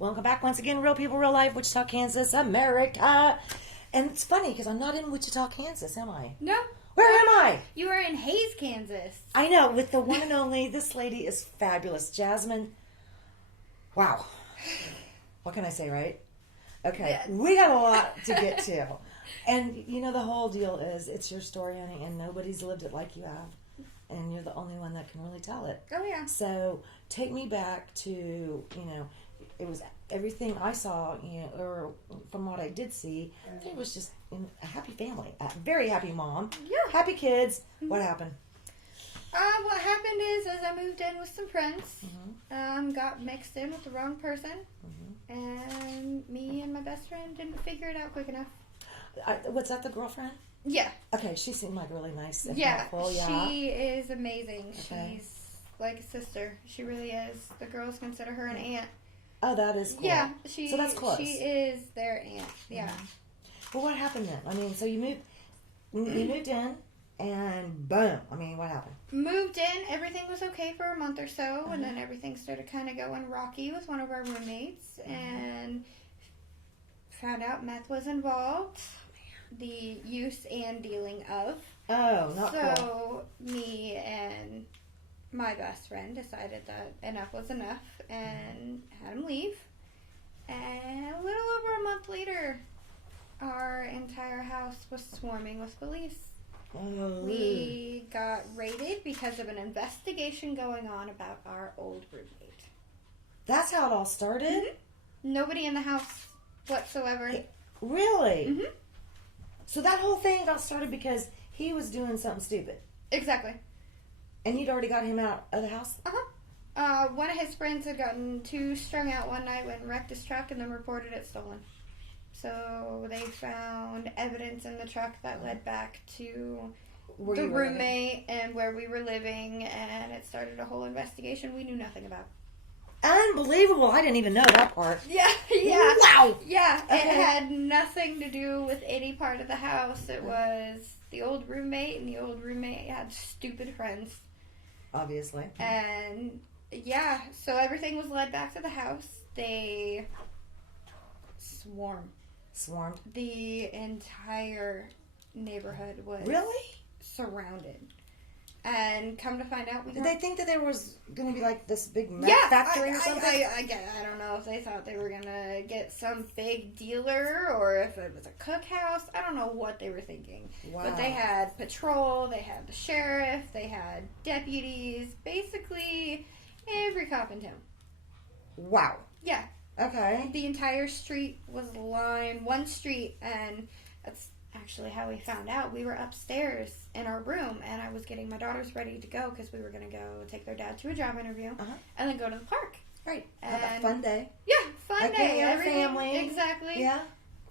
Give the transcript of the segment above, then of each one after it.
Welcome back once again, Real People, Real Life, Wichita, Kansas, America. And it's funny because I'm not in Wichita, Kansas, am I? No. Where am I? You are in Hays, Kansas. I know, with the one and only, this lady is fabulous. Jasmine, wow. What can I say, right? Okay, Yes. We got a lot to get to. And, you know, the whole deal is it's your story, honey, and nobody's lived it like you have. And you're the only one that can really tell it. Oh, yeah. So take me back to, you know, it was everything I saw, you know, or from what I did see, it was just a happy family, a very happy mom, Yeah. happy kids. What happened? What happened is, as I moved in with some friends, got mixed in with the wrong person, and me and my best friend didn't figure it out quick enough. What's that, the girlfriend? Yeah. Okay, she seemed like really nice and Yeah, helpful. Yeah, she is amazing. Okay. She's like a sister. She really is. The girls consider her an aunt. Oh, that is cool. Yeah, so that's close. She is their aunt. Yeah. Well, what happened then? I mean, so you moved in, and boom. I mean, what happened? Moved in, everything was okay for a month or so, and then everything started kind of going rocky with one of our roommates, and found out meth was involved, the use and dealing of. Oh, not cool. So me and my best friend decided that enough was enough and had him leave. And a little over a month later, our entire house was swarming with police. Oh. We got raided because of an investigation going on about our old roommate. That's how it all started? Nobody in the house whatsoever. Really? So that whole thing got started because he was doing something stupid. Exactly. And you'd already got him out of the house? One of his friends had gotten too strung out one night, went and wrecked his truck, and then reported it stolen. So they found evidence in the truck that led back to the roommate and where we were living, and it started a whole investigation we knew nothing about. Unbelievable. I didn't even know that part. Yeah. Wow. Yeah, Okay. It had nothing to do with any part of the house. It was the old roommate, and the old roommate had stupid friends. Obviously. And, yeah, so everything was led back to the house. They swarmed. The entire neighborhood was surrounded. And come to find out, did they think that there was going to be like this big meth factory or something? I don't know if they thought they were going to get some big dealer or if it was a cookhouse. I don't know what they were thinking. Wow. But they had patrol, they had the sheriff, they had deputies, basically every cop in town. Wow. Yeah. Okay. The entire street was lined, one street, and that's actually how we found out. We were upstairs in our room, and I was getting my daughters ready to go because we were going to go take their dad to a job interview and then go to the park. Right. And have a fun day. Yeah, fun day. Everything, family. Exactly. Yeah.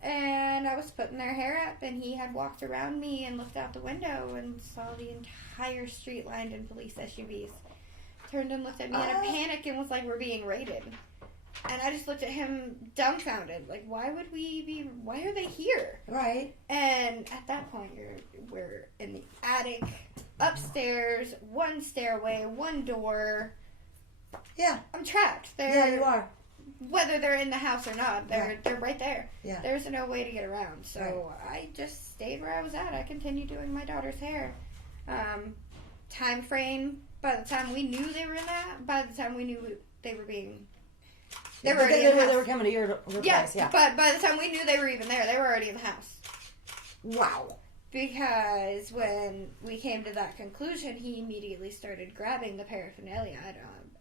And I was putting their hair up, and he had walked around me and looked out the window and saw the entire street lined in police SUVs. Turned and looked at me in a panic and was like, "We're being raided." And I just looked at him dumbfounded. Like, why are they here? Right. And at that point, we're in the attic, upstairs, one stairway, one door. Yeah. I'm trapped. Yeah, you are. Whether they're in the house or not, they're right there. Yeah. There's no way to get around. So I just stayed where I was at. I continued doing my daughter's hair. Time frame, by the time we knew they were in that, by the time we knew they were being... They were already in the house. They were coming to your place, yeah. But by the time we knew they were even there, they were already in the house. Wow. Because when we came to that conclusion, he immediately started grabbing the paraphernalia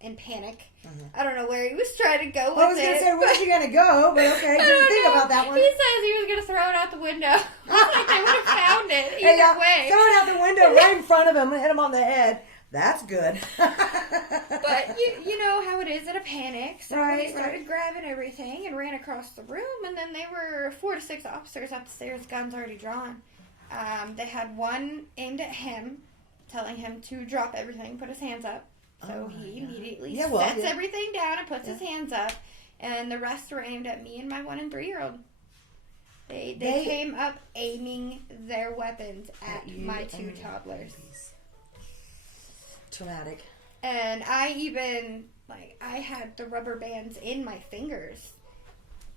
in panic. I don't know where he was trying to go with it. I was going to say, where's he going to go? But okay, didn't think about that one. He says he was going to throw it out the window. Like they would have found it either way. Throw it out the window right in front of him and hit him on the head. That's good. But you know how it is at a panic. So they started grabbing everything and ran across the room. And then they were 4 to 6 officers upstairs, guns already drawn. They had one aimed at him, telling him to drop everything, put his hands up. So he immediately sets everything down and puts his hands up. And the rest were aimed at me and my 1 and 3-year-old. They came up aiming their weapons at my 2 toddlers. Traumatic. And I even Like, I had the rubber bands in my fingers.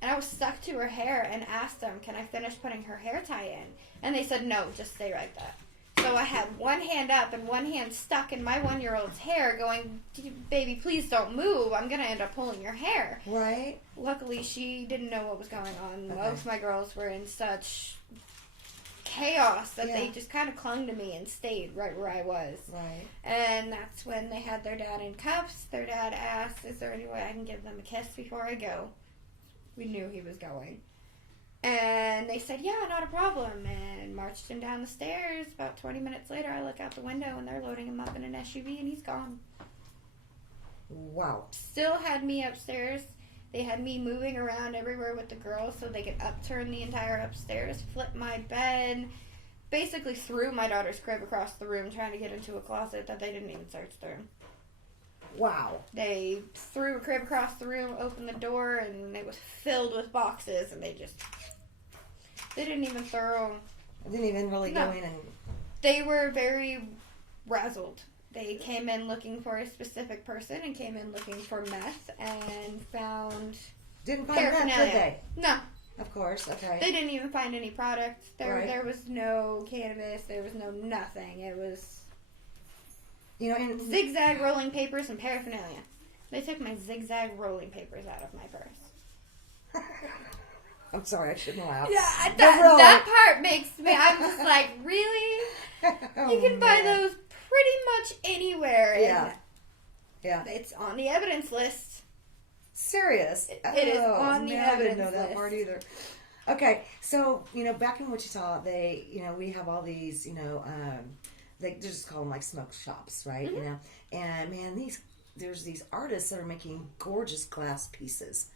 And I was stuck to her hair and asked them, can I finish putting her hair tie in? And they said, no, just stay like that. So I had one hand up and one hand stuck in my 1-year-old's hair going, baby, please don't move. I'm going to end up pulling your hair. Right. Luckily, she didn't know what was going on. Okay. Most of my girls were in such chaos that they just kind of clung to me and stayed right where I was. Right. And that's when they had their dad in cuffs. Their dad asked, is there any way I can give them a kiss before I go? We knew he was going. And they said, yeah, not a problem. And marched him down the stairs. About 20 minutes later, I look out the window and they're loading him up in an SUV and he's gone. Wow. Still had me upstairs. They had me moving around everywhere with the girls so they could upturn the entire upstairs, flip my bed, basically threw my daughter's crib across the room trying to get into a closet that they didn't even search through. Wow. They threw a crib across the room, opened the door, and it was filled with boxes, and they didn't even throw... I didn't even really go in and... They were very razzled. They came in looking for a specific person and came in looking for meth and found... Didn't find meth, did they? No. Of course, okay. They didn't even find any product. Right. There was no cannabis. There was no nothing. It was... and zigzag rolling papers and paraphernalia. They took my zigzag rolling papers out of my purse. I'm sorry, I shouldn't laugh. Yeah, Really. that part makes me... I'm just like, really? You can buy those pretty much anywhere. Yeah. Yeah. It's on the evidence list. Serious? It is on the I evidence didn't know that list. part either. Okay, so, back in Wichita, they, we have all these, they just call them like smoke shops, right? Mm-hmm. And man, there's these artists that are making gorgeous glass pieces,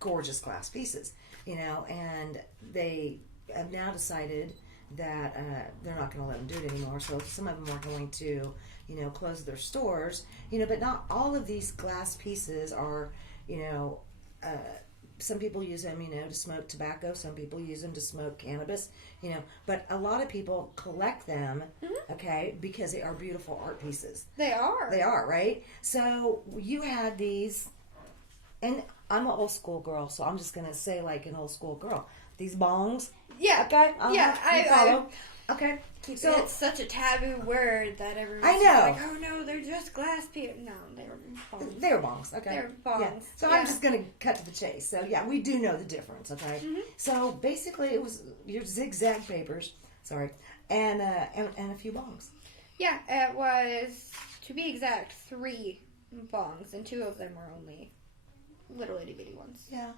gorgeous glass pieces, and they have now decided that they're not going to let them do it anymore. So some of them are going to, close their stores, but not all of these glass pieces are, some people use them, to smoke tobacco. Some people use them to smoke cannabis, but a lot of people collect them, okay, because they are beautiful art pieces. They are. They are, right? So you had these, and I'm an old school girl, so I'm just going to say like an old school girl. These bongs. Yeah. Okay? Yeah. You follow? Okay. So it's such a taboo word that everyone's I know. like, oh no, they're just glass pieces. No, they were bongs. They were bongs, okay. They're bongs. Yeah. So I'm just going to cut to the chase. So yeah, we do know the difference, okay? Mm-hmm. So basically it was your zigzag papers, and a few bongs. Yeah, it was, to be exact, 3 bongs, and 2 of them were only little itty bitty ones. Yeah.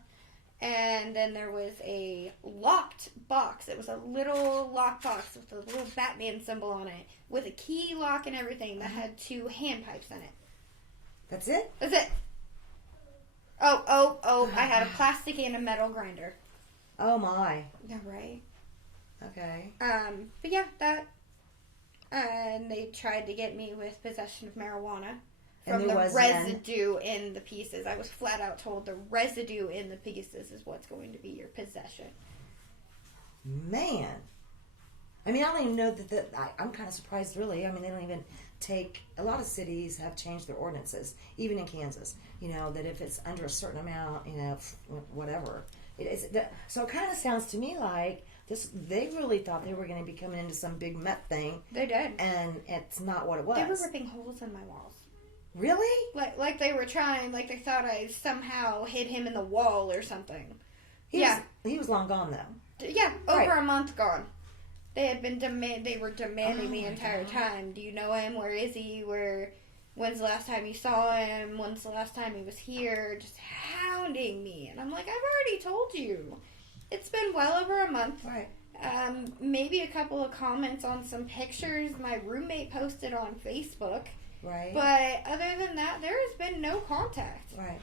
And then there was a locked box. It was a little locked box with a little Batman symbol on it, with a key lock and everything that had 2 hand pipes in it. That's it? That's it. Oh, I had a plastic and a metal grinder. Oh my. Yeah, right. Okay. But yeah, that, and they tried to get me with possession of marijuana. From the residue in the pieces. I was flat out told the residue in the pieces is what's going to be your possession. Man. I mean, I don't even know that I'm kind of surprised, really. I mean, they don't even take... A lot of cities have changed their ordinances, even in Kansas, that if it's under a certain amount, whatever. So it kind of sounds to me like they really thought they were going to be coming into some big meth thing. They did. And it's not what it was. They were ripping holes in my walls. Really? Like they were trying, like they thought I somehow hid him in the wall or something. He was long gone, though. Yeah, over a month gone. They had been they were demanding the entire time. Do you know him? Where is he? When's the last time you saw him? When's the last time he was here? Just hounding me. And I'm like, I've already told you. It's been well over a month. Right. Maybe a couple of comments on some pictures my roommate posted on Facebook. Right. But other than that, there has been no contact. Right.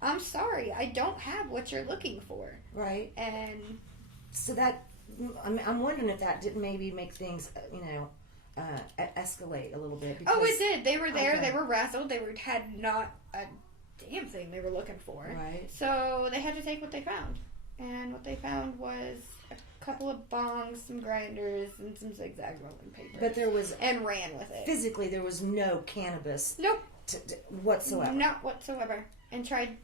I'm sorry. I don't have what you're looking for. Right. And so that, I'm wondering if that didn't maybe make things, escalate a little bit. Because, it did. They were there. Okay. They were razzled. They had not a damn thing they were looking for. Right. So they had to take what they found. And what they found was a couple of bongs, some grinders, and some zigzag rolling papers. But there was... And ran with it. Physically, there was no cannabis. Nope. whatsoever. Not whatsoever. And tried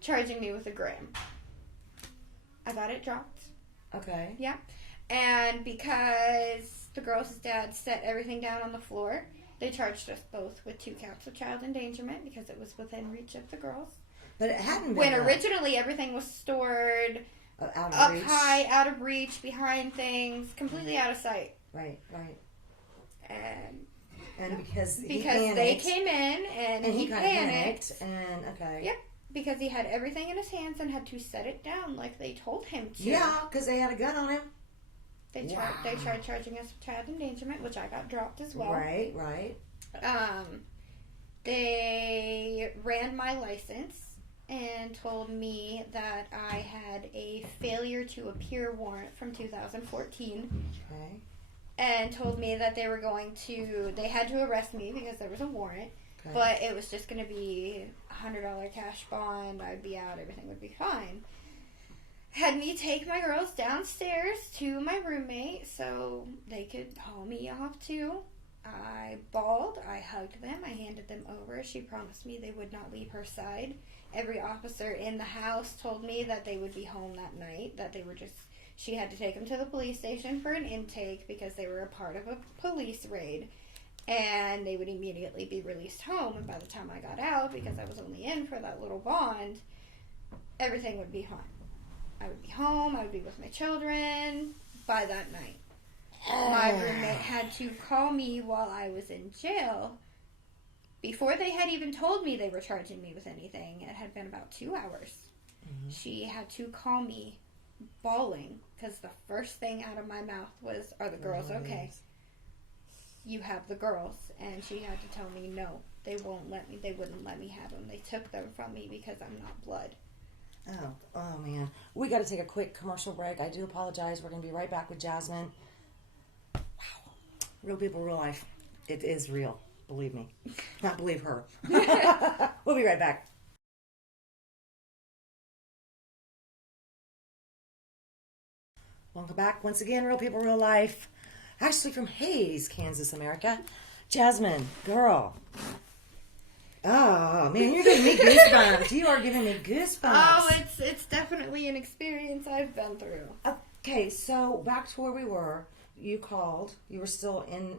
charging me with a gram. I got it dropped. Okay. Yeah. And because the girl's dad set everything down on the floor, they charged us both with 2 counts of child endangerment because it was within reach of the girls. But it hadn't been. When originally everything was stored up high, out of reach, behind things, completely out of sight. Right. And because they came in and he panicked. And okay. Yep. Because he had everything in his hands and had to set it down like they told him to. Yeah, because they had a gun on him. They tried charging us with child endangerment, which I got dropped as well. Right. They ran my license and told me that I had a failure to appear warrant from 2014. Okay. And told me that they had to arrest me because there was a warrant. Okay. But it was just going to be $100 cash bond. I'd be out. Everything would be fine. Had me take my girls downstairs to my roommate so they could haul me off too. I bawled. I hugged them. I handed them over. She promised me they would not leave her side. Every officer in the house told me that they would be home that night. She had to take them to the police station for an intake because they were a part of a police raid. And they would immediately be released home. And by the time I got out, because I was only in for that little bond, everything would be fine. I would be home. I would be with my children by that night. My roommate had to call me while I was in jail. Before they had even told me they were charging me with anything, it had been about 2 hours. Mm-hmm. She had to call me bawling because the first thing out of my mouth was, "Are the girls okay? You have the girls." And she had to tell me, "No, they wouldn't let me have them. They took them from me because I'm not blood." Oh man. We got to take a quick commercial break. I do apologize. We're going to be right back with Jasmine. Wow. Real people, real life. It is real. Believe me. Not believe her. We'll be right back. Welcome back once again, Real People, Real Life. Actually from Hays, Kansas, America. Jasmine, girl. Oh, man, you're giving me goosebumps. You are giving me goosebumps. Oh, it's definitely an experience I've been through. Okay, so back to where we were. You called. You were still in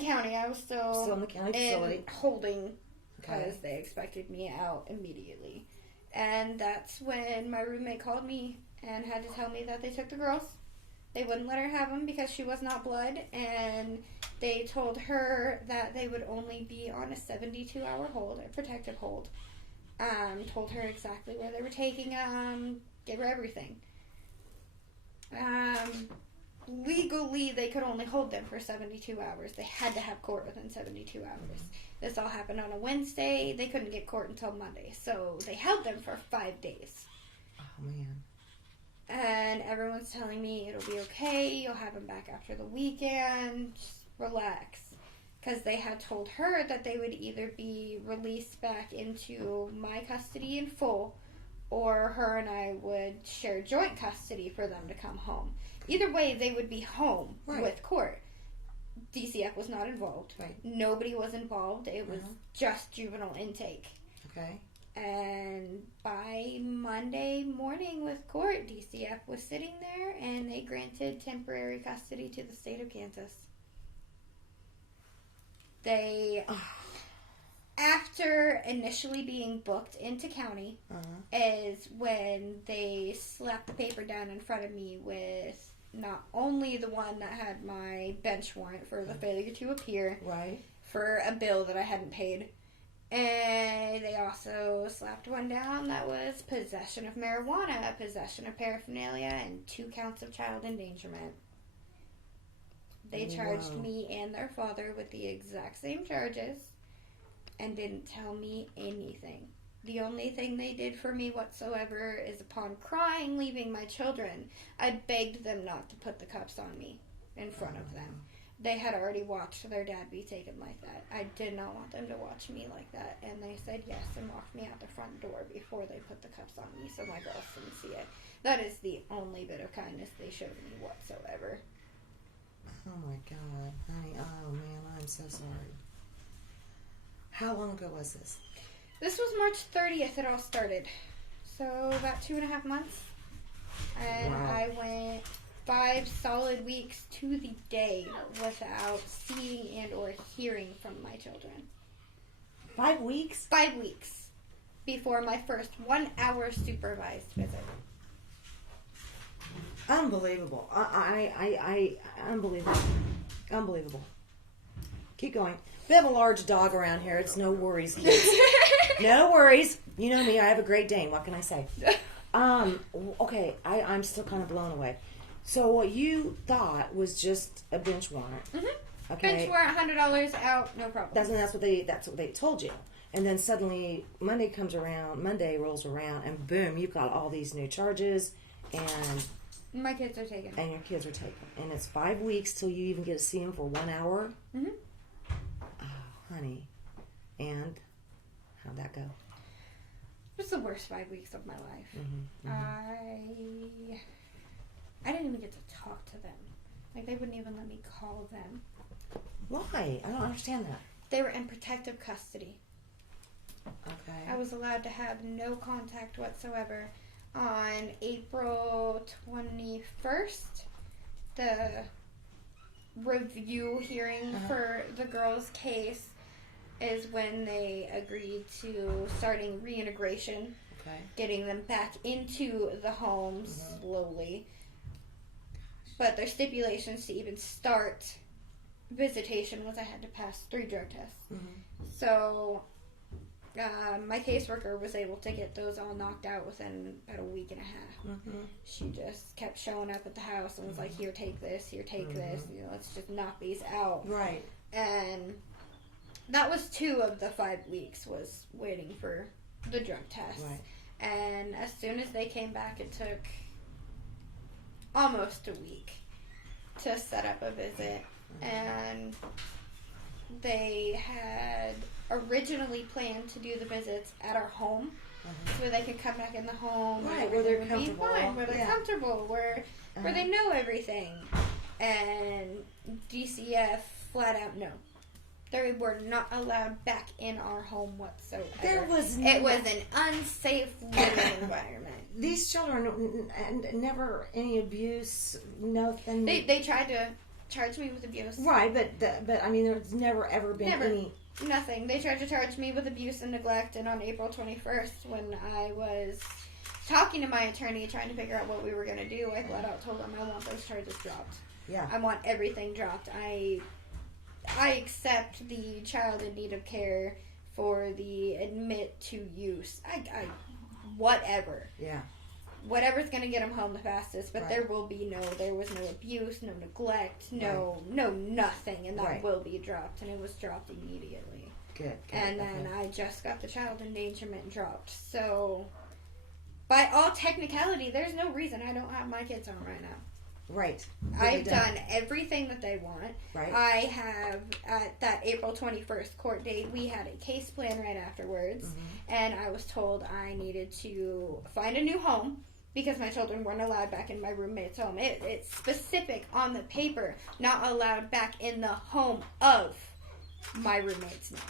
county. I was still in the county facility. Holding because they expected me out immediately. And that's when my roommate called me and had to tell me that they took the girls. They wouldn't let her have them because she was not blood, and they told her that they would only be on a 72-hour hold, a protective hold. Told her exactly where they were taking them, gave her everything. Legally, they could only hold them for 72 hours. They had to have court within 72 hours. This all happened on a Wednesday. They couldn't get court until Monday, so they held them for 5 days. Oh, man. And everyone's telling me it'll be okay, you'll have them back after the weekend, just relax. Because they had told her that they would either be released back into my custody in full, or her and I would share joint custody for them to come home. Either way, they would be home with court. DCF was not involved. Right. Nobody was involved. It was just juvenile intake. Okay. And by Monday morning with court, DCF was sitting there and they granted temporary custody to the state of Kansas. They, after initially being booked into county, is when they slapped the paper down in front of me with not only the one that had my bench warrant for the failure to appear, for a bill that I hadn't paid, and they also slapped one down that was possession of marijuana, possession of paraphernalia, and 2 counts of child endangerment. They charged me and their father with the exact same charges and didn't tell me anything. The only thing they did for me whatsoever is upon crying, leaving my children, I begged them not to put the cuffs on me in front of them. They had already watched their dad be taken like that. I did not want them to watch me like that. And they said yes and walked me out the front door before they put the cuffs on me so my girls didn't see it. That is the only bit of kindness they showed me whatsoever. Oh my God, honey. Oh man, I'm so sorry. How long ago was this? This was March 30th. It all started. So about 2.5 months. And Wow. I went 5 solid weeks to the day without seeing and or hearing from my children. 5 weeks? 5 weeks before my first 1 hour supervised visit. Unbelievable. Unbelievable. Unbelievable. Keep going. We have a large dog around here. It's no worries, kids. No worries. You know me. I have a Great Dane. What can I say? Okay. I'm still kind of blown away. So what you thought was just a bench warrant. Mm-hmm. Okay. Bench warrant, $100 out, no problem. That's what they told you. And then suddenly Monday rolls around, and boom, you've got all these new charges, and my kids are taken. And your kids are taken. And it's 5 weeks till you even get to see them for 1 hour. Mm-hmm. Oh, honey. And how'd that go? It was the worst 5 weeks of my life. Mm-hmm. Mm-hmm. I didn't even get to talk to them. Like, they wouldn't even let me call them. Why? I don't understand that. They were in protective custody. Okay. I was allowed to have no contact whatsoever. On April 21st, the review hearing for the girl's case is when they agreed to starting reintegration, getting them back into the home slowly. But their stipulations to even start visitation was I had to pass 3 drug tests. Mm-hmm. So my caseworker was able to get those all knocked out within about a week and a half. Mm-hmm. She just kept showing up at the house and was like, here, take this, here, take this. You know, let's just knock these out. Right. And that was 2 of the 5 weeks was waiting for the drug test. Right. And as soon as they came back, it took almost a week to set up a visit. And they had originally planned to do the visits at our home, so they could come back in the home, right, where they're comfortable, where they're comfortable, where they know everything. And DCF flat out no, they were not allowed back in our home whatsoever. It was an unsafe living environment. These children, and never any abuse, nothing. They tried to charge me with abuse. Right, but I mean, there's never ever been any. Nothing. They tried to charge me with abuse and neglect, and on April 21st, when I was talking to my attorney, trying to figure out what we were going to do, I flat out told them I want those charges dropped. Yeah. I want everything dropped. I accept the child in need of care for the admit to use. I whatever. Yeah. Whatever's going to get them home the fastest, but there was no abuse, no neglect, no nothing, and that will be dropped, and it was dropped immediately. Good. And then I just got the child endangerment dropped. So, by all technicality, there's no reason I don't have my kids home right now. Right. I've done everything that they want. Right. I have, at that April 21st court date, we had a case plan right afterwards, and I was told I needed to find a new home because my children weren't allowed back in my roommate's home. It's specific on the paper, not allowed back in the home of my roommate's name.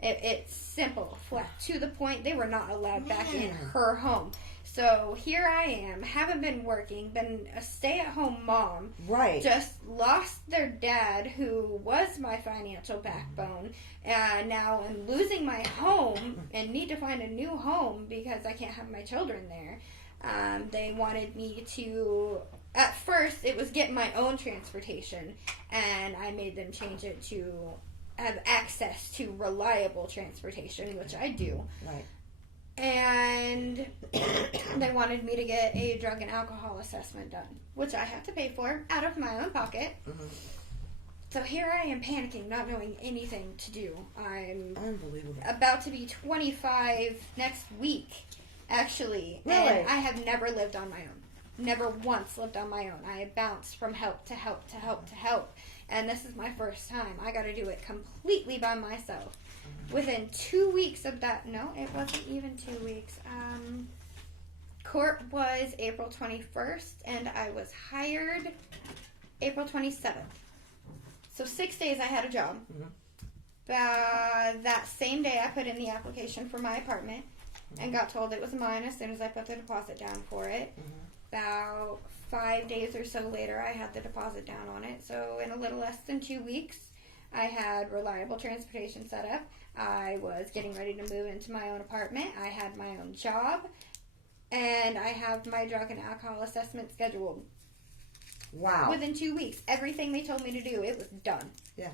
It's simple, flat, to the point. They were not allowed back in her home. So here I am, haven't been working, been a stay-at-home mom. Right. Just lost their dad, who was my financial backbone, and now I'm losing my home and need to find a new home because I can't have my children there. They wanted me to, at first, it was get my own transportation, and I made them change it to have access to reliable transportation, which I do. Right. And they wanted me to get a drug and alcohol assessment done, which I have to pay for out of my own pocket. So here I am panicking, not knowing anything to do. I'm unbelievable. About to be 25 next week, actually. Really? And I have never lived on my own. Never once lived on my own. I have bounced from help to help to help to help. And this is my first time. I got to do it completely by myself. Within 2 weeks of that, no, it wasn't even 2 weeks. Court was April 21st, and I was hired April 27th. So 6 days I had a job. That same day I put in the application for my apartment and got told it was mine as soon as I put the deposit down for it. About 5 days or so later, I had the deposit down on it. So in a little less than 2 weeks, I had reliable transportation set up. I was getting ready to move into my own apartment. I had my own job. And I have my drug and alcohol assessment scheduled. Wow. Within 2 weeks. Everything they told me to do, it was done. Yeah.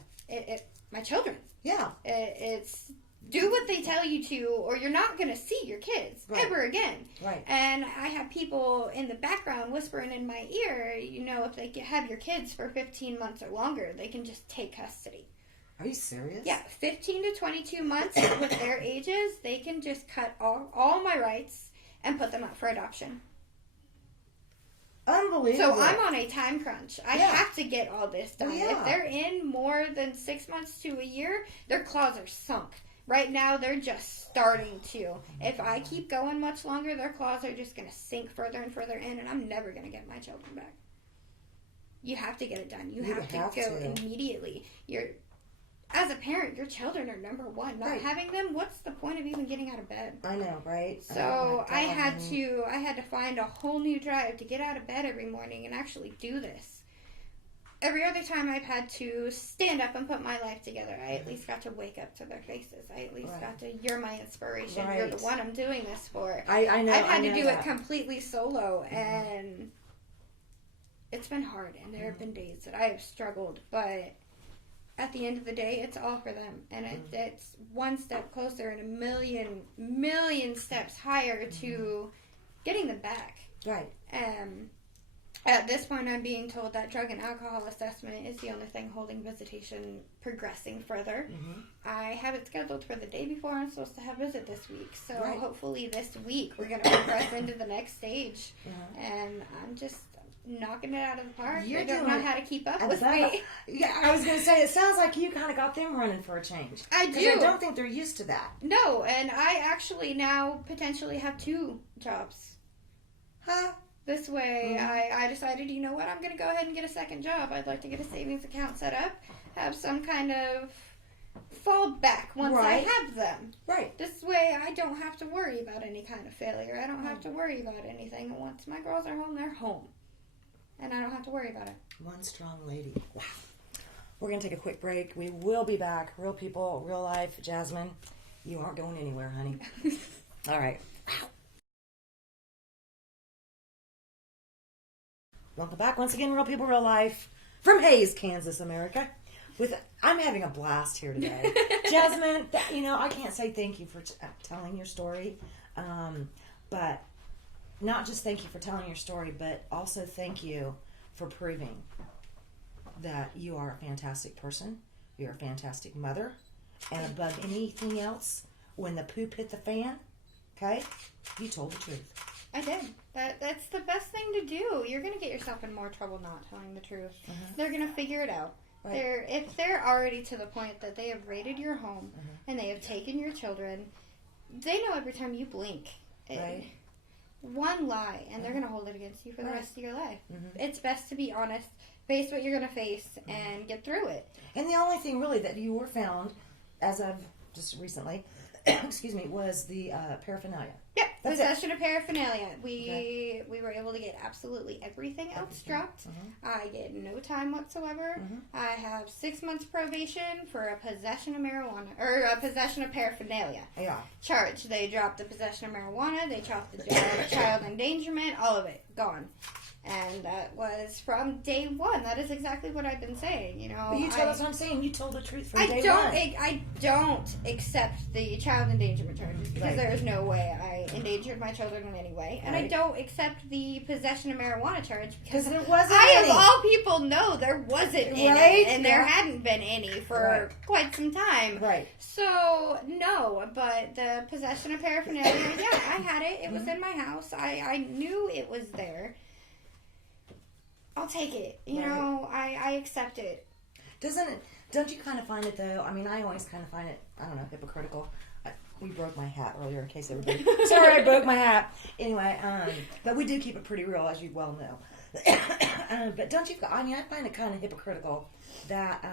My children. Yeah. It's do what they tell you to, or you're not going to see your kids ever again. Right. And I have people in the background whispering in my ear, you know, if they have your kids for 15 months or longer, they can just take custody. Are you serious? Yeah, 15 to 22 months with their ages, they can just cut all my rights and put them up for adoption. Unbelievable. So I'm on a time crunch. I have to get all this done. If they're in more than 6 months to a year, their claws are sunk. Right now, they're just starting to. If I keep going much longer, their claws are just going to sink further and further in, and I'm never going to get my children back. You have to get it done. You have to go immediately. As a parent, your children are number one. Not having them, what's the point of even getting out of bed? I know, right? So I had to find a whole new drive to get out of bed every morning and actually do this. Every other time I've had to stand up and put my life together, I at least got to wake up to their faces. I at least got to, you're my inspiration. You're the one I'm doing this for. I know. I've had to do it completely solo, and it's been hard, and there have been days that I have struggled, but at the end of the day, it's all for them, and it's one step closer and a million steps higher to getting them back. Right. At this point, I'm being told that drug and alcohol assessment is the only thing holding visitation progressing further. I have it scheduled for the day before I'm supposed to have visit this week, so hopefully this week we're going to progress into the next stage, and I'm just knocking it out of the park. I don't know how to keep up with me. Yeah, I was going to say, it sounds like you kind of got them running for a change. I do. I don't think they're used to that. No, and I actually now potentially have 2 jobs. Huh? This way, I decided, you know what, I'm going to go ahead and get a second job. I'd like to get a savings account set up, have some kind of fallback once I have them. Right. This way, I don't have to worry about any kind of failure. I don't have to worry about anything. And once my girls are home, they're home. And I don't have to worry about it. One strong lady. Wow. We're going to take a quick break. We will be back. Real people, real life. Jasmine, you aren't going anywhere, honey. All right. Wow. Welcome back once again, Real People, Real Life, from Hays, Kansas, America. I'm having a blast here today. Jasmine, I can't say thank you for telling your story, but not just thank you for telling your story, but also thank you for proving that you are a fantastic person, you're a fantastic mother, and above anything else, when the poop hit the fan, okay, you told the truth. I did. That's the best thing to do. You're going to get yourself in more trouble not telling the truth. They're going to figure it out. Right. If they're already to the point that they have raided your home and they have taken your children, they know every time you blink. Right. One lie, and they're going to hold it against you for the rest of your life. It's best to be honest, face what you're going to face, and get through it. And the only thing really that you were found, as of just recently, excuse me, was the paraphernalia. Yep, possession of paraphernalia. We were able to get absolutely everything else dropped. I get no time whatsoever. I have 6 months probation for a possession of marijuana, or a possession of paraphernalia. Yeah. Charge. They dropped the possession of marijuana. They dropped the child endangerment. All of it gone. And that was from day one. That is exactly what I've been saying. But you told us what I'm saying. You told the truth from day one. I don't accept the child endangerment charges because there is no way I endangered my children in any way, and I don't accept the possession of marijuana charge because there wasn't any. Of all people know there wasn't any, and there hadn't been any for quite some time. Right. So no, but the possession of paraphernalia, I had it. It was in my house. I knew it was there. I'll take it. I accept it. Don't you kind of find it, though? I mean, I always kind of find it, I don't know, hypocritical. We broke my hat earlier, in case everybody... Sorry, I broke my hat. Anyway, but we do keep it pretty real, as you well know. But don't you? I mean, I find it kind of hypocritical that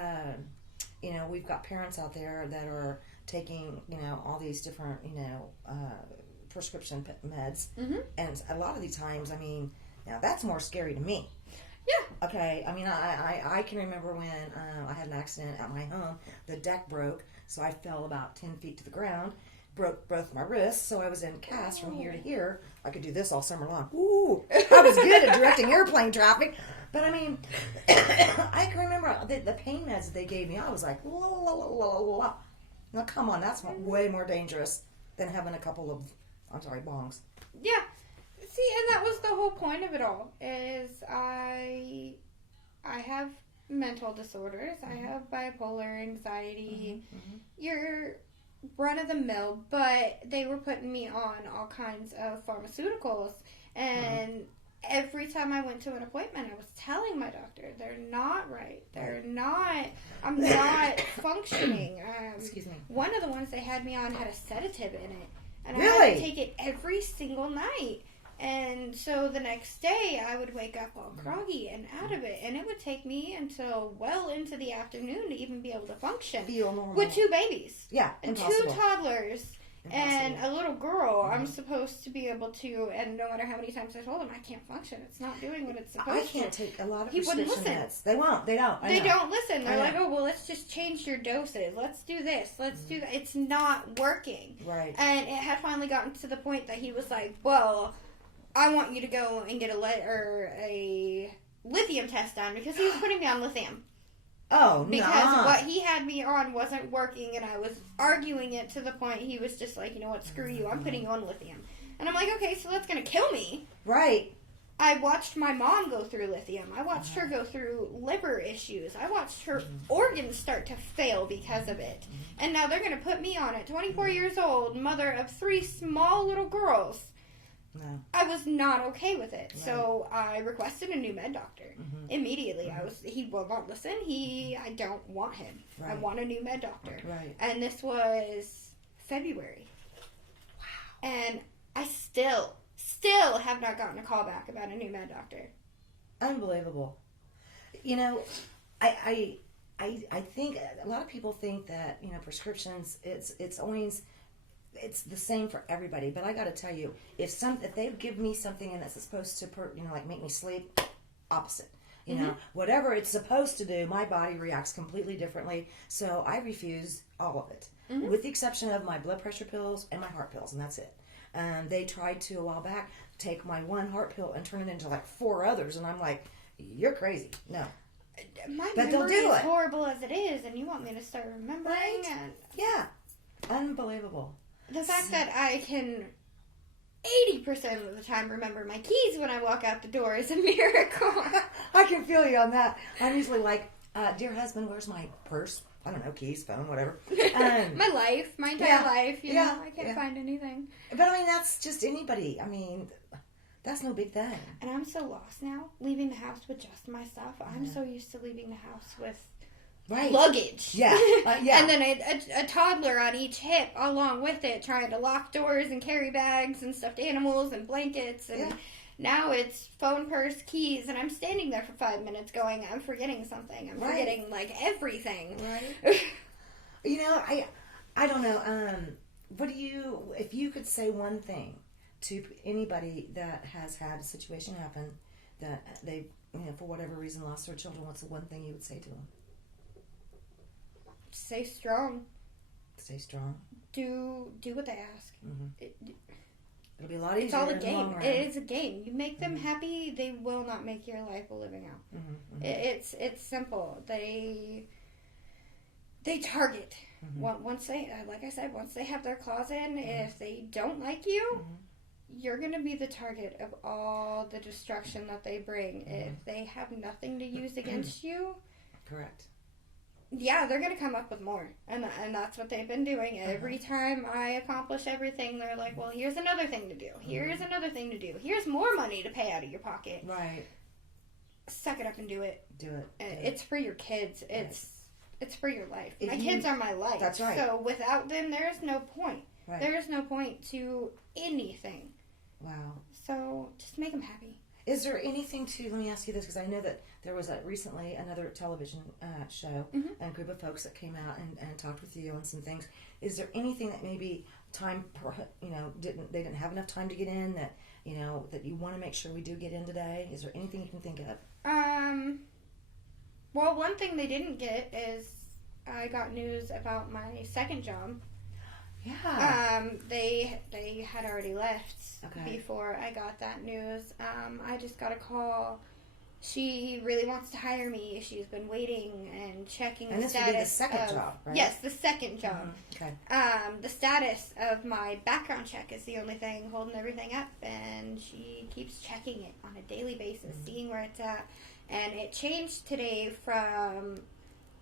we've got parents out there that are taking all these different prescription meds, and a lot of these times, I mean, now that's more scary to me. Yeah. Okay. I mean, I can remember when I had an accident at my home. The deck broke, so I fell about 10 feet to the ground. Broke both my wrists, so I was in cast from here to here. I could do this all summer long. Ooh, I was good at directing airplane traffic. But I mean, I can remember the pain meds that they gave me. I was like, la, la, la, la, la, la. Now come on, that's way more dangerous than having a couple of, bongs. Yeah. See, and that was the whole point of it all. Is I have mental disorders. I have bipolar, anxiety. You're run of the mill, but they were putting me on all kinds of pharmaceuticals, and every time I went to an appointment, I was telling my doctor, they're not right. I'm not functioning. Excuse me. One of the ones they had me on had a sedative in it, and Really? I had to take it every single night. And so the next day, I would wake up all groggy and out of it, and it would take me until well into the afternoon to even be able to function. Feel normal. With 2 babies. Yeah, and impossible. 2 toddlers. And Impossible. a little girl, I'm supposed to be able to, and no matter how many times I told him, I can't function. It's not doing what it's supposed to. I can't take a lot of He wouldn't prescription listen. meds. They won't. They don't. They don't listen. They're I like, know. oh, well, let's just change your doses. Let's do this. Let's do that. It's not working. Right. And it had finally gotten to the point that he was like, well, I want you to go and get a lithium test done, because he was putting me on lithium. Oh, Because what he had me on wasn't working, and I was arguing it to the point he was just like, you know what, screw you, I'm putting you on lithium. And I'm like, okay, so that's going to kill me. Right. I watched my mom go through lithium. I watched her go through liver issues. I watched her organs start to fail because of it. And now they're going to put me on it. 24 years old, mother of 3 small little girls. No. I was not okay with it. Right. So I requested a new med doctor immediately. He will not listen. I don't want him. Right. I want a new med doctor. Right. And this was February. Wow. And I still have not gotten a call back about a new med doctor. Unbelievable. I think a lot of people think that prescriptions it's always it's the same for everybody, but I got to tell you, if they give me something and it's supposed to like make me sleep, opposite. Whatever it's supposed to do, my body reacts completely differently. So I refuse all of it, with the exception of my blood pressure pills and my heart pills, and that's it. They tried to a while back take my one heart pill and turn it into like 4 others, and I'm like, you're crazy. No. My but memory they'll do is it. horrible as it is, and you want me to start remembering? Right? And Yeah. Unbelievable. the fact that I can 80% of the time remember my keys when I walk out the door is a miracle. I can feel you on that. I'm usually like, dear husband, where's my purse? I don't know, keys, phone, whatever. My entire life, you know, I can't yeah. find anything. But I mean, that's just anybody. I mean, that's no big thing. And I'm so lost now, leaving the house with just my stuff. I'm so used to leaving the house with luggage. Yeah. Yeah. And then a toddler on each hip along with it, trying to lock doors and carry bags and stuffed animals and blankets. And now it's phone, purse, keys, and I'm standing there for 5 minutes going, I'm forgetting something. I'm forgetting, like, everything. Right. I don't know. If you could say one thing to anybody that has had a situation happen that they, for whatever reason lost their children, what's the one thing you would say to them? Stay strong. Stay strong. Do what they ask. It'll be a lot easier. It's all a in the game. long run. It is a game. You make them happy, they will not make your life a living out. It's simple. They target. Once they, like I said, once they have their claws in, if they don't like you, you're going to be the target of all the destruction that they bring. If they have nothing to use against you, correct. Yeah, they're going to come up with more. And that's what they've been doing. Every time I accomplish everything, they're like, well, here's another thing to do. Here's another thing to do. Here's more money to pay out of your pocket. Right. Suck it up and do it. Do it. It's for your kids. It's for your life. My kids are my life. That's right. So without them, there is no point. Right. There is no point to anything. Wow. So just make them happy. Is there anything to, let me ask you this, because I know that there was recently another television show and a group of folks that came out and talked with you on some things. Is there anything that maybe they didn't have enough time to get in that, that you want to make sure we do get in today? Is there anything you can think of? Well, one thing they didn't get is I got news about my second job. Yeah. They had already left before I got that news. I just got a call. She really wants to hire me. She's been waiting and checking the status. And this would be the second job, right? Yes, the second job. Okay. The status of my background check is the only thing holding everything up, and she keeps checking it on a daily basis, seeing where it's at. And it changed today from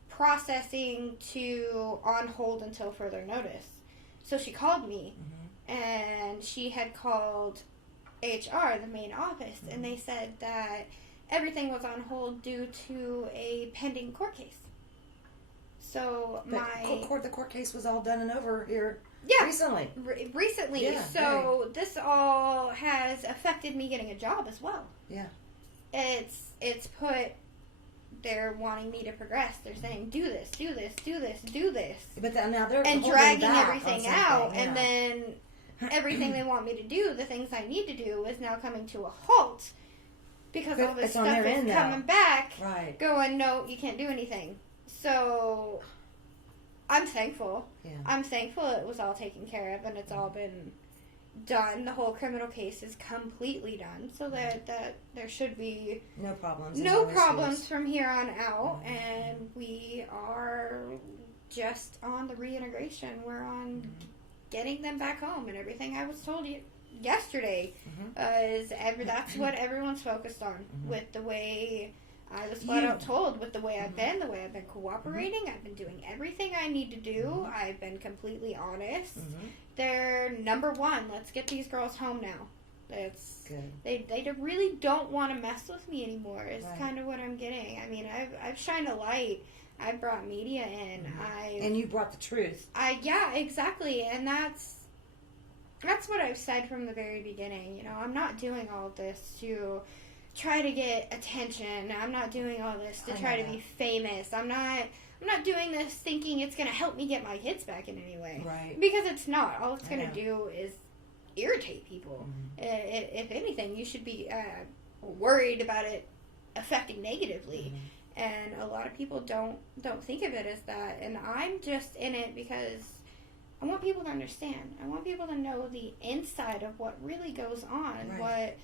processing to on hold until further notice. So she called me, and she had called HR, the main office, and they said that everything was on hold due to a pending court case. So the court case was all done and over here recently. Recently. Yeah, so this all has affected me getting a job as well. Yeah. It's put... They're wanting me to progress. They're saying, do this, do this, do this, do this. But now they're dragging everything out, and then everything they want me to do, the things I need to do, is now coming to a halt because all this stuff is coming back, going, no, you can't do anything. So I'm thankful. Yeah. I'm thankful it was all taken care of, and it's all been done. The whole criminal case is completely done, so that there should be no problems from here on out. And we are just on the reintegration. We're on getting them back home, and everything I was told yesterday is that's what everyone's focused on. With the way I was flat out told, with the way I've been, the way I've been cooperating, I've been doing everything I need to do. I've been completely honest. They're number one. Let's get these girls home now. It's good. They really don't want to mess with me anymore. Is kind of what I'm getting. I mean, I've shined a light. I brought media in. And you brought the truth. Yeah, exactly. And that's what I've said from the very beginning. I'm not doing all of this to try to get attention. I'm not doing all this to try to be famous. I'm not doing this thinking it's going to help me get my kids back in any way. Right. Because it's not. All it's going to do is irritate people. If anything, you should be worried about it affecting negatively. And a lot of people don't think of it as that. And I'm just in it because I want people to understand. I want people to know the inside of what really goes on. What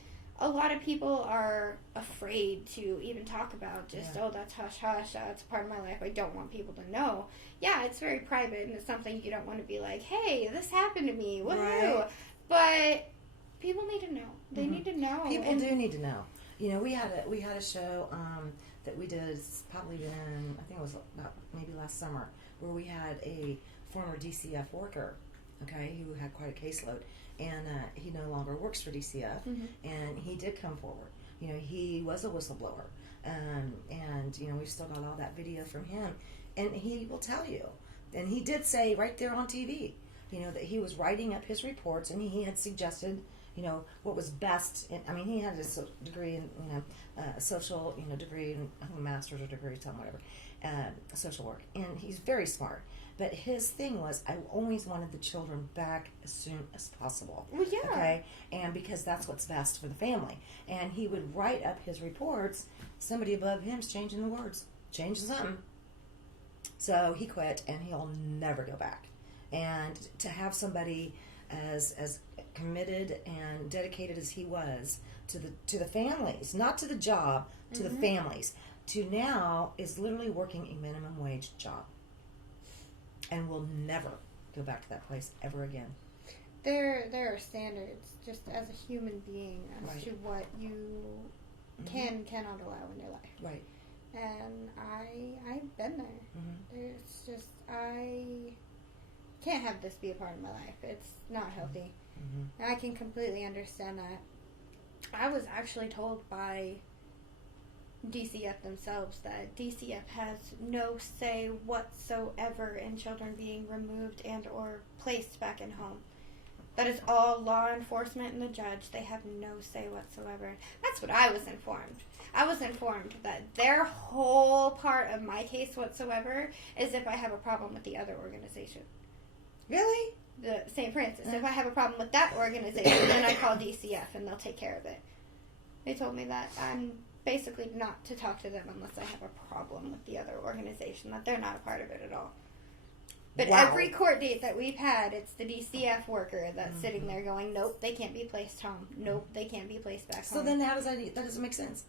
a lot of people are afraid to even talk about. That's hush-hush, that's part of my life, I don't want people to know. Yeah, it's very private, and it's something you don't want to be like, hey, this happened to me, woohoo. But people need to know. They need to know. People do need to know. We had a show that we did, it's probably been, I think it was about maybe last summer, where we had a former DCF worker, who had quite a caseload. And he no longer works for DCF, and he did come forward. He was a whistleblower, and we've still got all that video from him, and he will tell you. And he did say right there on TV, that he was writing up his reports, and he had suggested, what was best. He had a degree in, social, degree, in a master's or degree, something, whatever, social work, and he's very smart. But his thing was, I always wanted the children back as soon as possible. Well, yeah. Okay? And because that's what's best for the family. And he would write up his reports. Somebody above him's changing the words. Changing something. So he quit, and he'll never go back. And to have somebody as committed and dedicated as he was to the families, not to the job, to the families, to now is literally working a minimum wage job. And will never go back to that place ever again. There are standards, just as a human being, as to what you cannot allow in your life. Right. And I've been there. It's just, I can't have this be a part of my life. It's not healthy. And I can completely understand that. I was actually told by DCF themselves that DCF has no say whatsoever in children being removed and or placed back in home. That is all law enforcement and the judge. They have no say whatsoever. That's what I was informed. I was informed that their whole part of my case whatsoever is if I have a problem with the other organization. Really? The St. Francis. If I have a problem with that organization, then I call DCF and they'll take care of it. They told me that I'm basically not to talk to them unless I have a problem with the other organization, that they're not a part of it at all. But every court date that we've had, it's the DCF worker that's sitting there going, nope, they can't be placed home. Nope, they can't be placed back home. So then how does that doesn't make sense?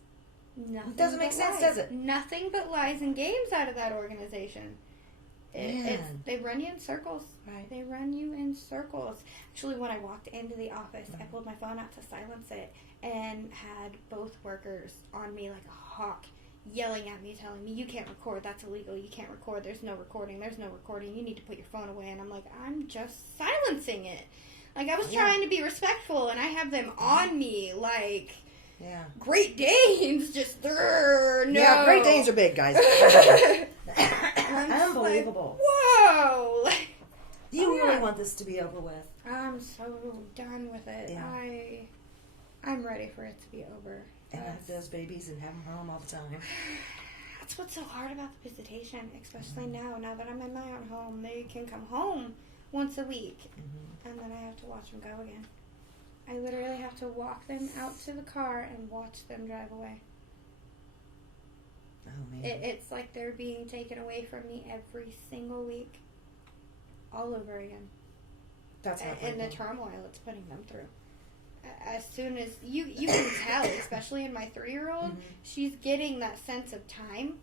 Nothing It doesn't make sense, lies. does it? Nothing but lies and games out of that organization. They run you in circles. Right. They run you in circles. Actually, when I walked into the office, I pulled my phone out to silence it and had both workers on me like a hawk, yelling at me, telling me, you can't record, that's illegal, you can't record, there's no recording, you need to put your phone away. And I'm like, I'm just silencing it. Like, I was trying to be respectful, and I have them on me like Great Danes, just, no. Yeah, Great Danes are big, guys. Unbelievable. Like, whoa! Do you really want this to be over with? I'm so done with it. Yeah. I'm ready for it to be over. And have those babies and have them home all the time. That's what's so hard about the visitation, especially now that I'm in my own home. They can come home once a week, and then I have to watch them go again. I literally have to walk them out to the car and watch them drive away. Oh, man. It's like they're being taken away from me every single week, all over again. That's and the turmoil it's putting them through. As soon as you can tell, especially in my 3-year-old, she's getting that sense of time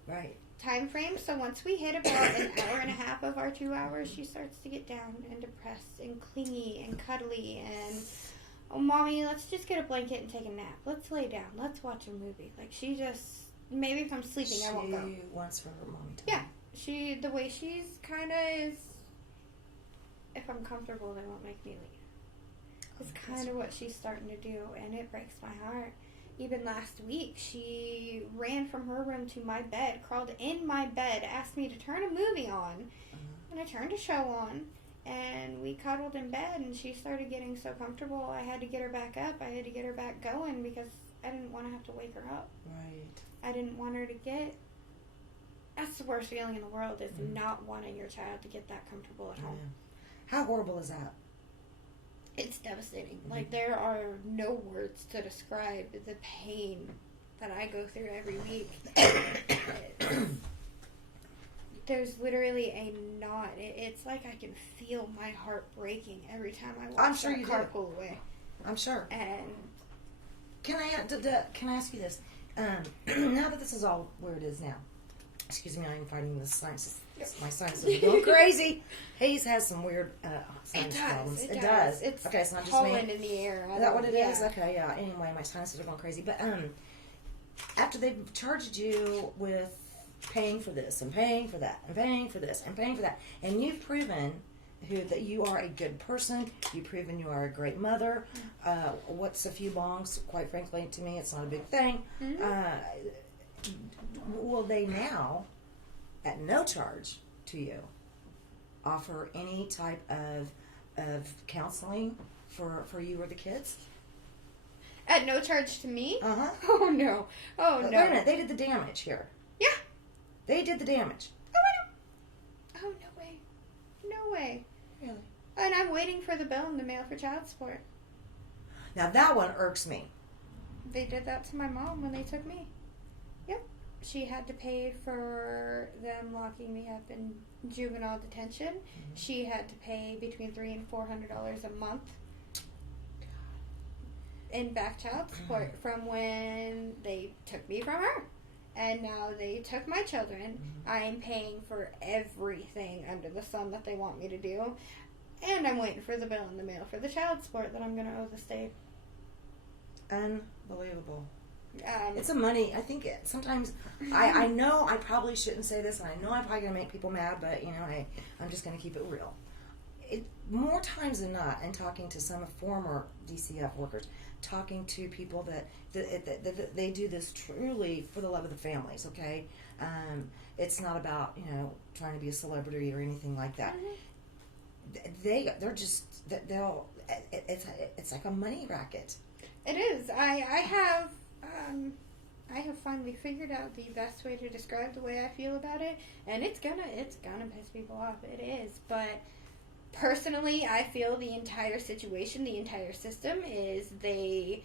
frame. So once we hit about an hour and a half of our 2 hours, she starts to get down and depressed and clingy and cuddly and, oh, mommy, let's just get a blanket and take a nap. Let's lay down. Let's watch a movie. Like, she just, maybe if I'm sleeping, I won't go. She wants her mommy time. Yeah, the way she's kind of is, if I'm comfortable, they won't make me leave. It's kind of what she's starting to do, and it breaks my heart. Even last week, she ran from her room to my bed, crawled in my bed, asked me to turn a movie on, and I turned a show on, and we cuddled in bed, and she started getting so comfortable, I had to get her back up. I had to get her back going because I didn't want to have to wake her up. Right. I didn't want her to get... That's the worst feeling in the world, is not wanting your child to get that comfortable at home. How horrible is that? It's devastating. Like, there are no words to describe the pain that I go through every week. There's literally a knot. It's like I can feel my heart breaking every time I watch that car pull away. I'm sure. And can I ask you this? Now that this is all where it is now, excuse me, I'm fighting the sinuses. My sinuses are going crazy. Hayes has some weird sinus problems. It does. It's okay, it's not just pollen me. in the air. Is that what it is? Okay, yeah. Anyway, my sinuses are going crazy. But after they've charged you with paying for this and paying for that and paying for this and paying for that, and you've proven that you are a good person, you've proven you are a great mother. What's a few bongs? Quite frankly, to me, it's not a big thing. Will they now, at no charge to you, offer any type of counseling for you or the kids? At no charge to me? Uh-huh. Oh, no. Oh, no. Wait a minute. They did the damage here. Yeah. They did the damage. Oh, I know. Oh, no way. No way. Really? And I'm waiting for the bill in the mail for child support. Now, that one irks me. They did that to my mom when they took me. Yep. She had to pay for them locking me up in juvenile detention. She had to pay between $300 and $400 a month in back child support from when they took me from her. And now they took my children. I'm paying for everything under the sun that they want me to do. And I'm waiting for the bill in the mail for the child support that I'm going to owe the state. Unbelievable. It's a money. I think sometimes I know I probably shouldn't say this, and I know I'm probably going to make people mad, but I'm just going to keep it real. More times than not, and talking to some former DCF workers, talking to people that they do this truly for the love of the families. Okay, it's not about trying to be a celebrity or anything like that. They're just it's like a money racket. It is. I have finally figured out the best way to describe the way I feel about it, and it's gonna piss people off. It is, but personally, I feel the entire situation, the entire system is they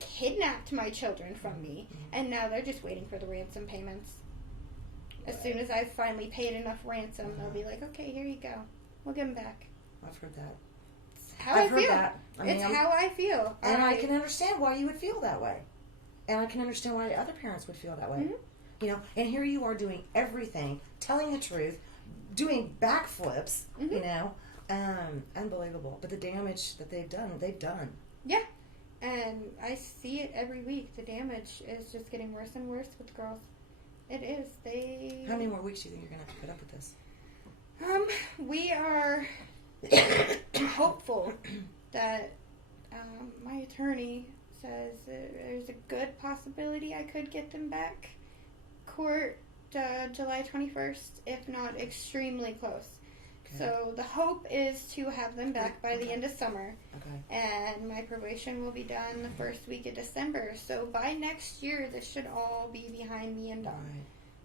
kidnapped my children from me, and now they're just waiting for the ransom payments. As soon as I've finally paid enough ransom, they'll be like, okay, here you go. We'll give them back. I've heard that. It's how I feel. That. It's how I feel. And I can understand why you would feel that way. And I can understand why other parents would feel that way. Mm-hmm. You know, and here you are doing everything, telling the truth, doing backflips, Mm-hmm. you know. Unbelievable. But the damage that they've done. Yeah. And I see it every week. The damage is just getting worse and worse with girls. It is. How many more weeks do you think you're going to have to put up with this? We are hopeful that my attorney says there's a good possibility I could get them back. Court July 21st, if not extremely close. Okay. So the hope is to have them back by the end of summer. Okay. And my probation will be done the first week of December. So by next year, this should all be behind me and done.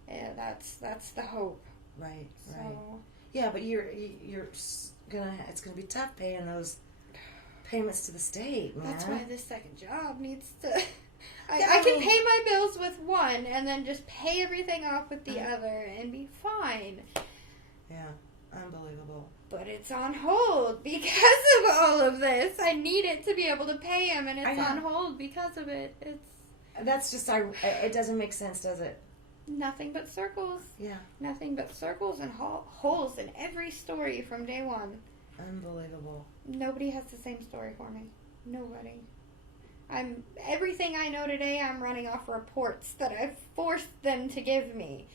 Right. Yeah, that's the hope. Right. So. Right. Yeah, but it's gonna be tough paying those payments to the state, man. That's why this second job needs to. I can pay my bills with one and then just pay everything off with the other and be fine. Yeah, unbelievable. But it's on hold because of all of this. I need it to be able to pay him, and it's on hold because of it. That's just it doesn't make sense, does it? Nothing but circles. Yeah. Nothing but circles and holes in every story from day one. Unbelievable. Nobody has the same story for me. Nobody. Everything I know today, I'm running off reports that I've forced them to give me.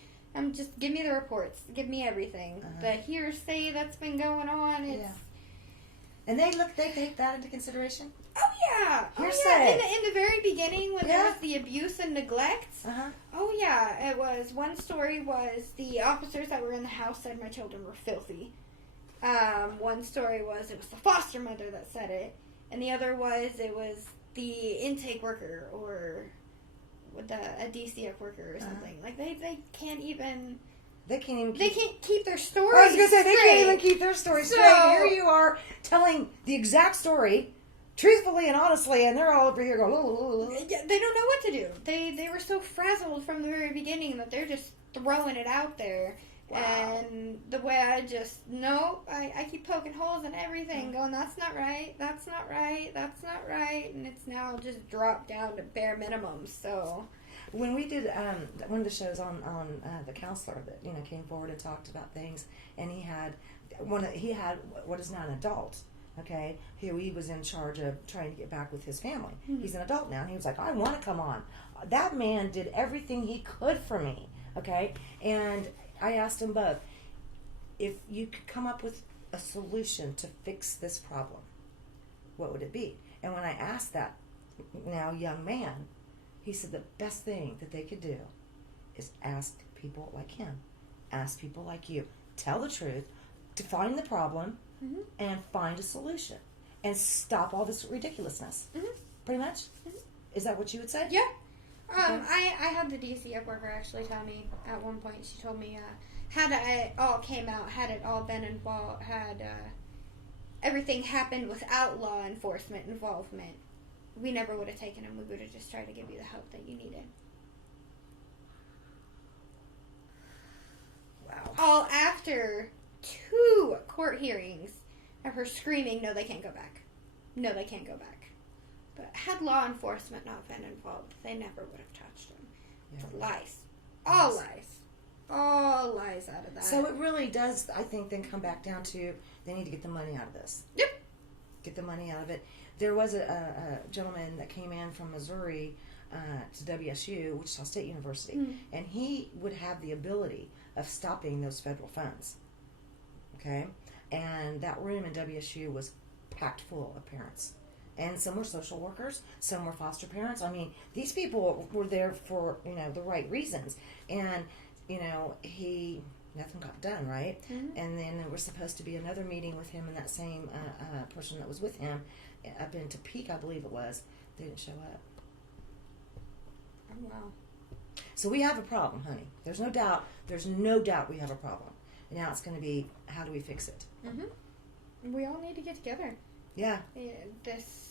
Give me the reports. Give me everything. The hearsay that's been going on. And they take that into consideration? Oh, yeah. Hearsay. Oh, yeah. In the very beginning, when there was the abuse and neglect. Oh, yeah. It was, one story was the officers that were in the house said my children were filthy. One story was it was the foster mother that said it. And the other was it was the intake worker or a DCF worker or something. Like, they can't even... They can't keep their story straight. I was going to say, they can't even keep their story straight. Here you are telling the exact story, truthfully and honestly, and they're all over here going, oh. Yeah, they don't know what to do. They were so frazzled from the very beginning that they're just throwing it out there. Wow. And the way I keep poking holes in everything, going, that's not right, that's not right, that's not right, and it's now just dropped down to bare minimum, so... When we did one of the shows on the counselor that came forward and talked about things, and he had what is now an adult. Okay, he was in charge of trying to get back with his family. Mm-hmm. He's an adult now, and he was like, I want to come on. That man did everything he could for me. Okay, and I asked them both, if you could come up with a solution to fix this problem, what would it be? And when I asked that now young man, he said the best thing that they could do is ask people like him, ask people like you, tell the truth, define the problem, mm-hmm. and find a solution, and stop all this ridiculousness. Mm-hmm. Pretty much? Mm-hmm. Is that what you would say? Yeah. Okay. I had the DCF worker actually tell me at one point, she told me had it all came out, had it all been involved, had everything happened without law enforcement involvement, we never would have taken him. We would have just tried to give you the help that you needed. Wow. All after 2 court hearings of her screaming, no, they can't go back. No, they can't go back. But had law enforcement not been involved, they never would have touched him. Yeah. Lies. All lies. All lies out of that. So it really does, I think, then come back down to they need to get the money out of this. Yep. Get the money out of it. There was a gentleman that came in from Missouri to WSU, Wichita State University, mm-hmm. and he would have the ability of stopping those federal funds. Okay? And that room in WSU was packed full of parents. And some were social workers, some were foster parents. I mean, these people were there for, the right reasons. And, he Nothing got done, right? Mm-hmm. And then there was supposed to be another meeting with him and that same person that was with him up in Topeka, I believe it was. They didn't show up. Oh, wow. So we have a problem, honey. There's no doubt. There's no doubt we have a problem. And now it's going to be, how do we fix it? Mm-hmm. We all need to get together. Yeah. This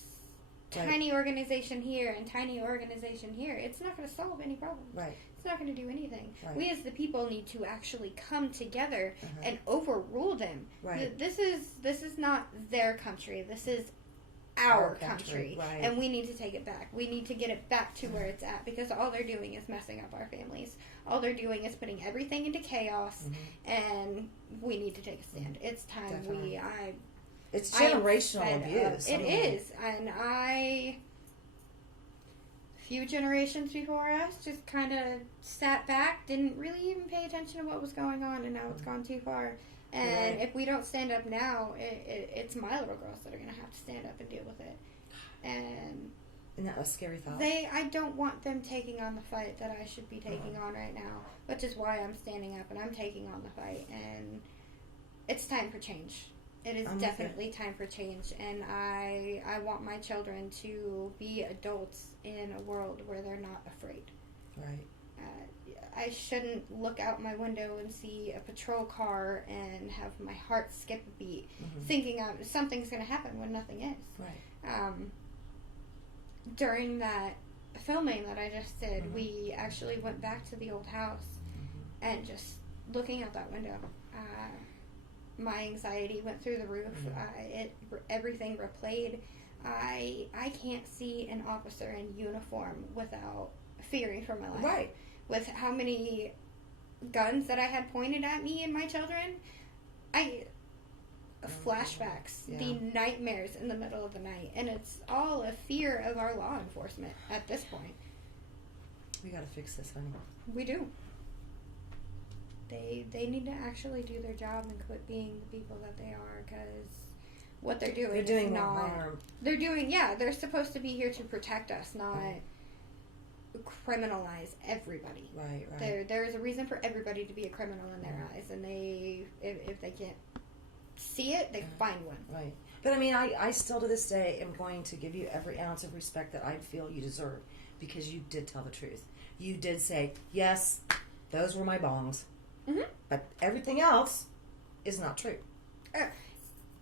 Right. tiny organization here and tiny organization here, it's not going to solve any problems. Right. It's not going to do anything. Right. We as the people need to actually come together Uh-huh. and overrule them. Right. This is not their country. This is our country. Right. And we need to take it back. We need to get it back to where it's at, because all they're doing is messing up our families. All they're doing is putting everything into chaos, and we need to take a stand. It's time. Definitely. It's I am generational fed abuse. up. It is. And few generations before us just kind of sat back, didn't really even pay attention to what was going on, and now it's gone too far. And Right. if we don't stand up now, it's my little girls that are going to have to stand up and deal with it. And Isn't that a scary thought? I don't want them taking on the fight that I should be taking on right now, which is why I'm standing up and I'm taking on the fight. And it's time for change. It is definitely time for change, and I want my children to be adults in a world where they're not afraid. Right. I shouldn't look out my window and see a patrol car and have my heart skip a beat, thinking something's going to happen when nothing is. Right. During that filming that I just did, we actually went back to the old house, and just looking out that window, my anxiety went through the roof. Everything replayed. I can't see an officer in uniform without fearing for my life. Right. With how many guns that I had pointed at me and my children, flashbacks, the nightmares in the middle of the night, and it's all a fear of our law enforcement at this point. We got to fix this, honey. We do. They need to actually do their job and quit being the people that they are, because what they're doing is not harm. They're doing, they're supposed to be here to protect us, not criminalize everybody. Right. There is a reason for everybody to be a criminal in their eyes, and if they can't see it, they find one. Right. But I mean, I still to this day am going to give you every ounce of respect that I feel you deserve, because you did tell the truth. You did say, yes, those were my bongs. But everything else is not true.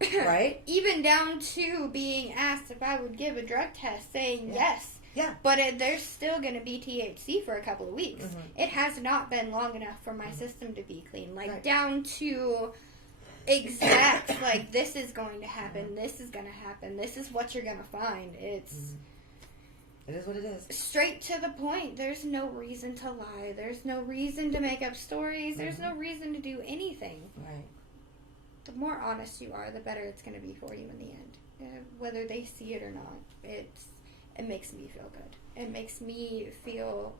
Right? Even down to being asked if I would give a drug test, saying yes. Yeah. But there's still going to be THC for a couple of weeks. It has not been long enough for my system to be clean. Like, down to exact, like, this is going to happen, this is going to happen, this is what you're going to find. It's... It is what it is. Straight to the point. There's no reason to lie. There's no reason to make up stories. There's no reason to do anything. Right. The more honest you are, the better it's going to be for you in the end. Whether they see it or not, it makes me feel good. It makes me feel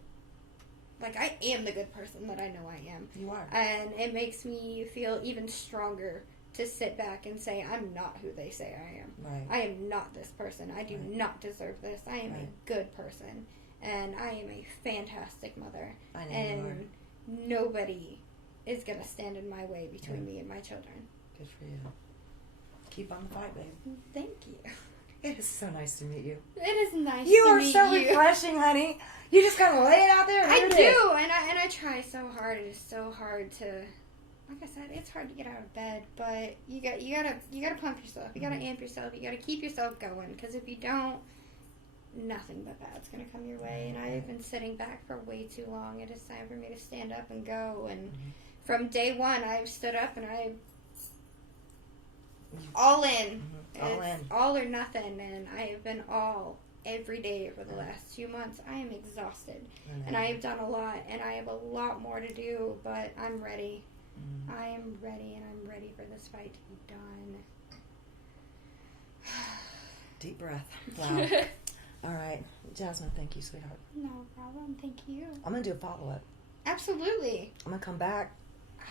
like I am the good person that I know I am. You are. And it makes me feel even stronger to sit back and say, I'm not who they say I am. Right. I am not this person. I do not deserve this. I am a good person. And I am a fantastic mother. I know and you are. Nobody is going to stand in my way between me and my children. Good for you. Keep on the fight, babe. Thank you. It is so nice to meet you. It is nice to meet you. You are so refreshing, honey. You just kind of lay it out there. And I there it do, is. and I try so hard. It is so hard to, like I said, it's hard to get out of bed. But you gotta pump yourself. You gotta amp yourself. You gotta keep yourself going. Because if you don't, nothing but bad's gonna come your way. And I've been sitting back for way too long. It is time for me to stand up and go. And from day one, I've stood up and I. All in. All in. All or nothing, and I have been all every day for the last 2 months. I am exhausted, and I have done a lot, and I have a lot more to do, but I'm ready. I am ready, and I'm ready for this fight to be done. Deep breath. Wow. All right. Jasmine, thank you, sweetheart. No problem. Thank you. I'm going to do a follow-up. Absolutely. I'm going to come back.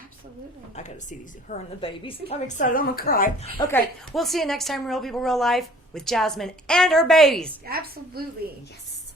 Absolutely. I got to see her and the babies. I'm excited. I'm going to cry. Okay. We'll see you next time, Real People, Real Life, with Jasmine and her babies. Absolutely. Yes.